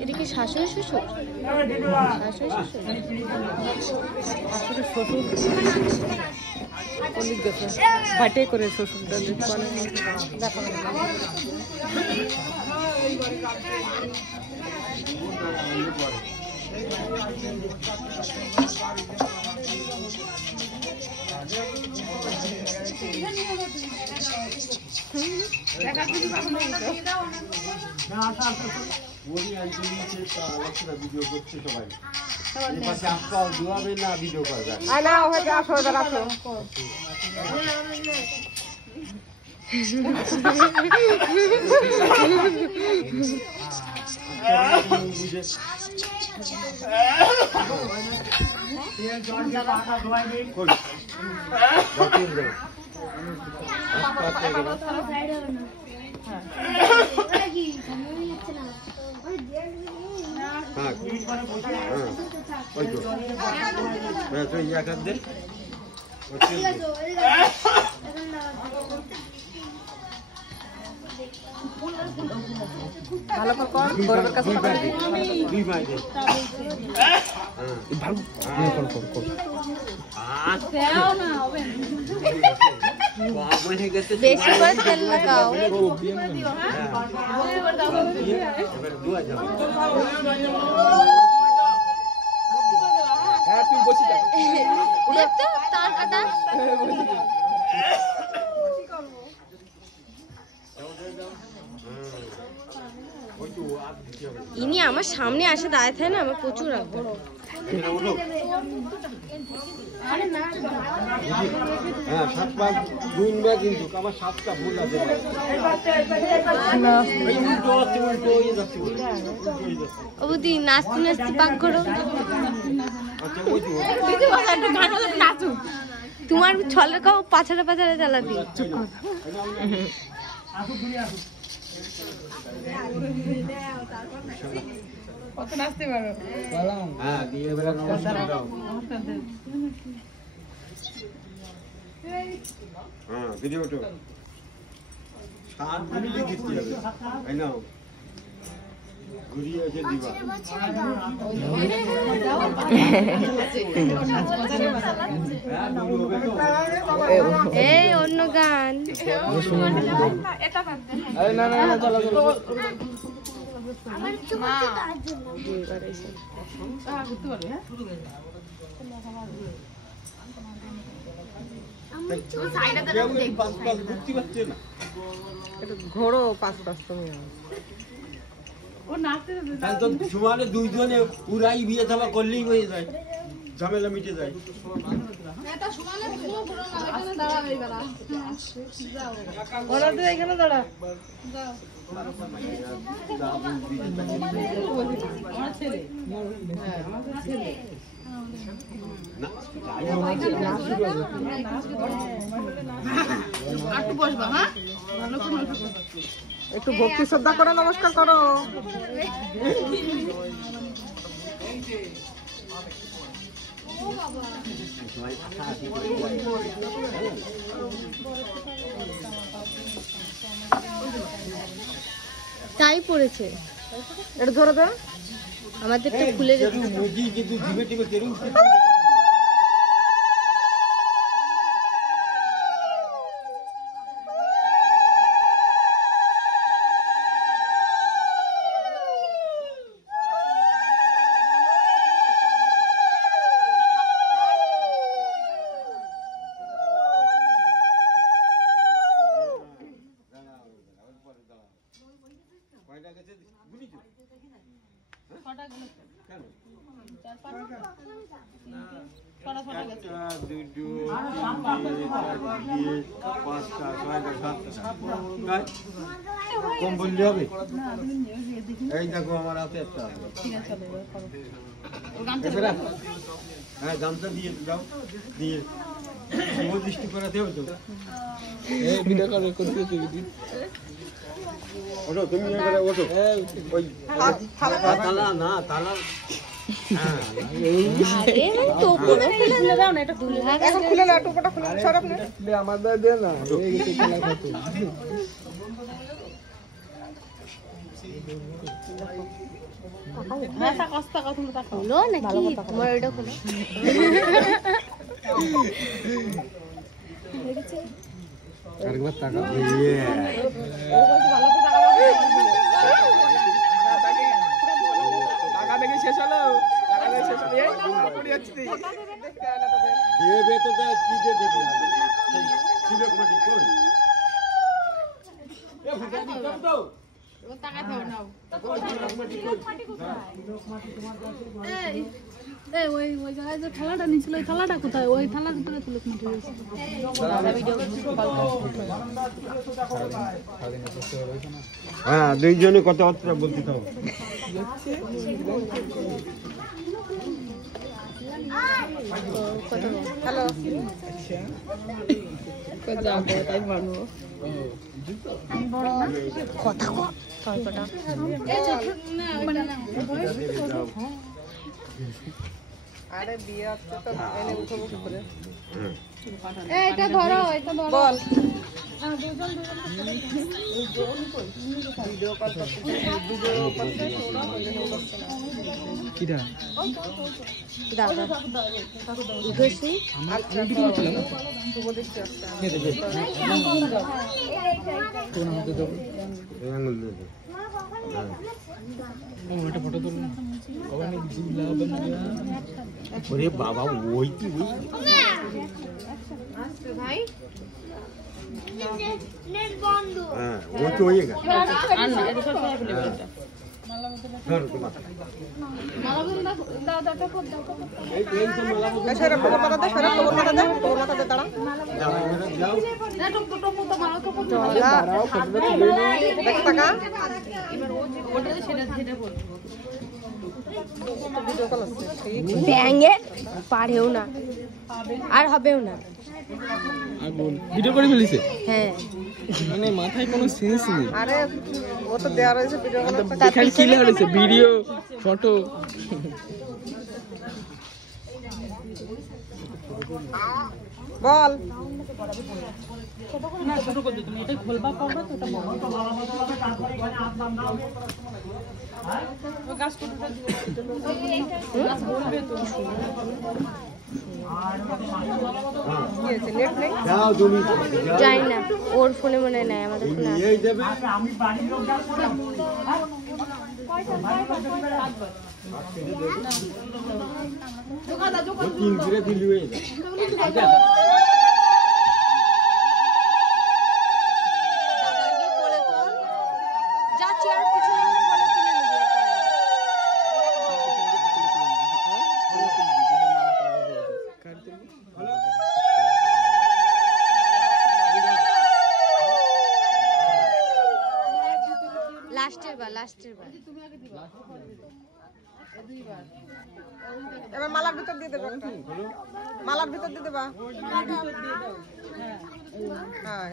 এটা কি শাশুড়ি শ্বশুর? শাশুড়ি শ্বশুর ভাটে করে শ্বশুরটা দেখো ভিডিও করছে সবাই ভিডিও করবে ভালো কর গরুর কাছে বেশি করে তেল লাগাও। তার কাটা ইনি আমার সামনে আসে দাঁড়ায় থাকে না, আমার প্রচুর রাখবো। ও বুদ্ধি নাচতে নাচতে পাক করো, তোমার ছলের খাও পাছাড়া পাছাড়া চালাবি। কত নাচতে পারো? হ্যাঁ দিয়ে বেলা নমস্কার দাও। হ্যাঁ ভিডিও তো 7 মিনিট দিতে হবে, তাই না? ঘুরিয়ে এসে দিবা। এই অন্য গান। আরে না না না চলো চলো। আমার কিছু করতে কাজ না। এবার এসে ঘুরতে পারবে। হ্যাঁ আমি তো সাইডে দাঁড়াবো দেখবো। পাঁচ ঘুরতে পারছে না। একটু ঘোরো পাঁচ তুমি। ও নাচতে তাই তো সুমানে দুইজনে পুরাই বিয়ে থাবা করলেই হয়ে যায়, ঝামেলা মিটে যায়। এটা সুমানে পুরো পুরো না, এখানে দাঁড়াবে এবার। যাও ওরা তো এখানে দাঁড়া। যাও আমার ছেলে, হ্যাঁ আমার ছেলে না একটু বসবা। হ্যাঁ ভালো করে একটু ভক্তি শ্রদ্ধা করো, নমস্কার করো। তাই পড়েছে, এটা ধরো তো আমাদের তো খুলে যেতে। কম বললে হবে? এই দেখো আমার হাতে একটা। হ্যাঁ গামছা দিয়ে দাও, দিয়ে দৃষ্টি করাতে হবে তো। ওঠো তুমি, ওঠো। ওই তালা না, তালা আরে তো পুরো খুলে দাও না, এটা খুলে দাও। এখন খুলে না, টোপটা খুলে সরাব না। দে আমাদের দে না, এই গেছে খেলা খাতে। ভাষা কষ্ট কথা মত খুলো নাকি তোমার এটা খুলো। আরেকবার তাকাও। টাকা দেখি শেষ হলো, টাকা দেখি শেষ হলো। এই পড়ে যাচ্ছে। দেবে তো দে, কি দে দেবে সিলেক্ট মাটি কই এ ফুটা দি কম দাও ও টাকা দাও নাও। এই ওই জায়গায় যে থালাটা নিছিল, ওই থালাটা কোথায়? ওই থালার ভিতরে তুলে মিটে গেছে। দাদা ভিডিও হ্যাঁ দুইজনে কথাবার্তা বলতে থাকো। হ্যালো। কথা কো তর্কটা আরে বিয়ে আছে তো এনে উঠবো কি করে? এটা ধরো, এটা ধরো। বল। কিরা দাদা উঠেছি। আচ্ছা শুভ দৃষ্টি আসছে। এই আঙ্গুল দে দে। একটা ফটো তুলুন অনেক জিলা বানা ওরে বাবা ওই কি ওই ভাই হ্যাঁ ও তো হয়ে গেছে ধর তোমার দাও দাও ফটো দাও। এই পেনটা মালা মতো সরে খবর মাথা দে, সরে খবর মাথা দে, খবর মাথা দে দাঁড়া। যাও না টুক টুক তো মারো তো ফটো দাঁড়াও, ফটোটা তুলে নি। দেখ টাকা। এবার ওটা সেটা বল। ভিডিও কল আছে। ঠিক। ব্যাঙে পারেও না আর হবেও না। আগুন ভিডিও করে ফেলিছে হ্যাঁ মানে মাথায় কোনো সেন্স নেই। আরে ও তো দেওয়া রয়েছে ভিডিও কল। এখানে কি লেখা রয়েছে ভিডিও ফটো বল। কি হয়েছে? নেট নেই? যাও তুমি যাও জানি না, ওর ফোনে মনে নাই, আমাদের ফোনে আছে। এই দেবে তিন ফিরে দিলি হয়ে দাদাকে কোলে তোল, যা চেয়ার পিছনে কোলে তুলে নিবি। লাস্টের বার এবার মালার ভিতর দিয়ে দেবে একটা। মালার ভিতর দিয়ে দেবা। হ্যাঁ।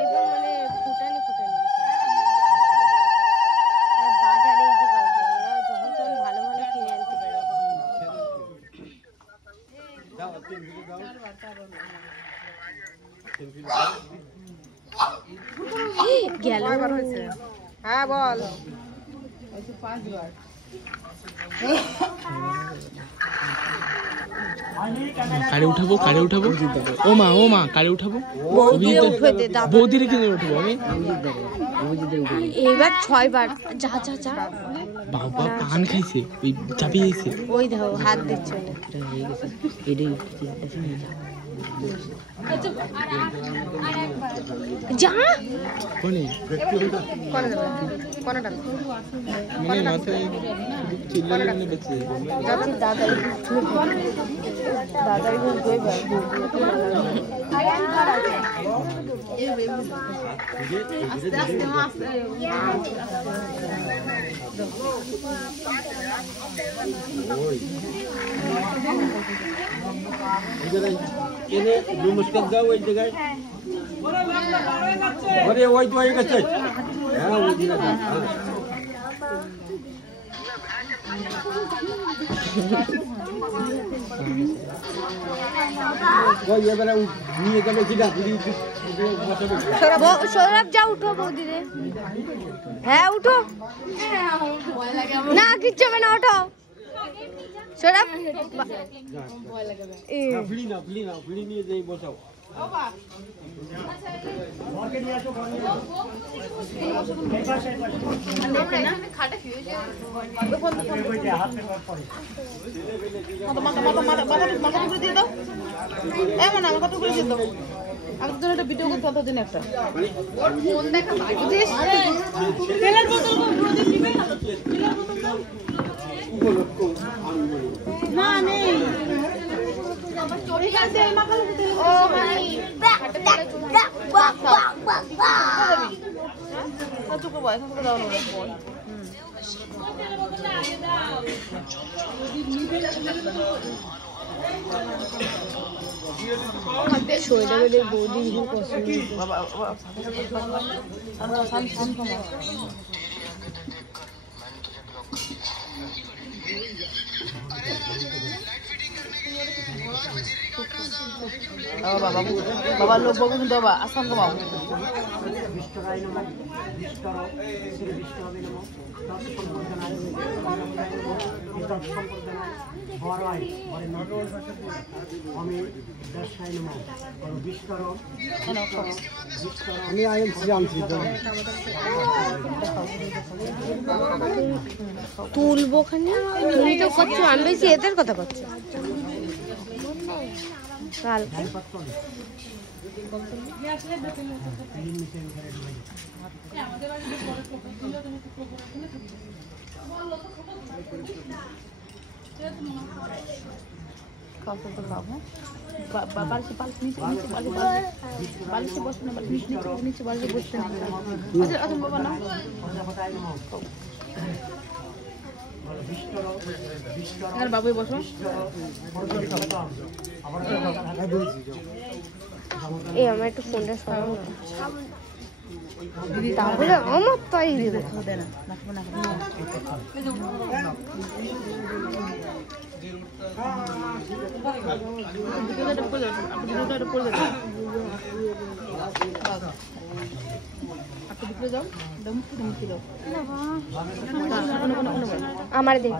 একদম মানে ফুটানি আর বাজারে এই যে কাউকে ওরা যখন তখন ভালো ভালো কিনে আনতে পারে। যাও তিন ফিরে দাও গেল কয়বার হয়েছে? হ্যাঁ বল। কারে উঠাবো ও মা কারে উঠাবো বৌদিরে উঠে দে দাদা। বৌদিরে কিনে উঠবো আমি এবার 6 বার যা যা যা। বাবা পান খাইছে ওই চাপিয়েছে ওই দেখো হাত দিচ্ছে যা। কোনে কোনে দেবে? কোনেটা? মানে মাথায় চিল্লালে বেঁচে দাদাই ওই এই জায়গায় এনে নমস্কার দাও ওই জায়গায় আরে ওই তো হয়ে গেছে হ্যাঁ ওই জায়গায় ওই এবারে নিয়ে যাবে কিনা সৌরভ যা উঠো বৌদি রে হ্যাঁ উঠো না কিচ্ছু হবে না ওঠো সৌরভ ফিরি নিয়ে যাই বসাও আমি তো একটা ভিডিও করতে ততদিন একটা না নেই সৌরভের বৌদি পছন্দ বাবা বাবা লোক বগুন দেবা আসাম কমাও আমি আনছি তুলবো খানি তুমি তো করছো আমি বেশি এদের কথা করছো কাল বালিশে বসে না নিচে বালিশে বসতে না আচ্ছা বাবা না আর বাবুই বসো এই আমার একটু ফোনটা সরাও না তাহলে আমার তাই দেবে আমার দেখ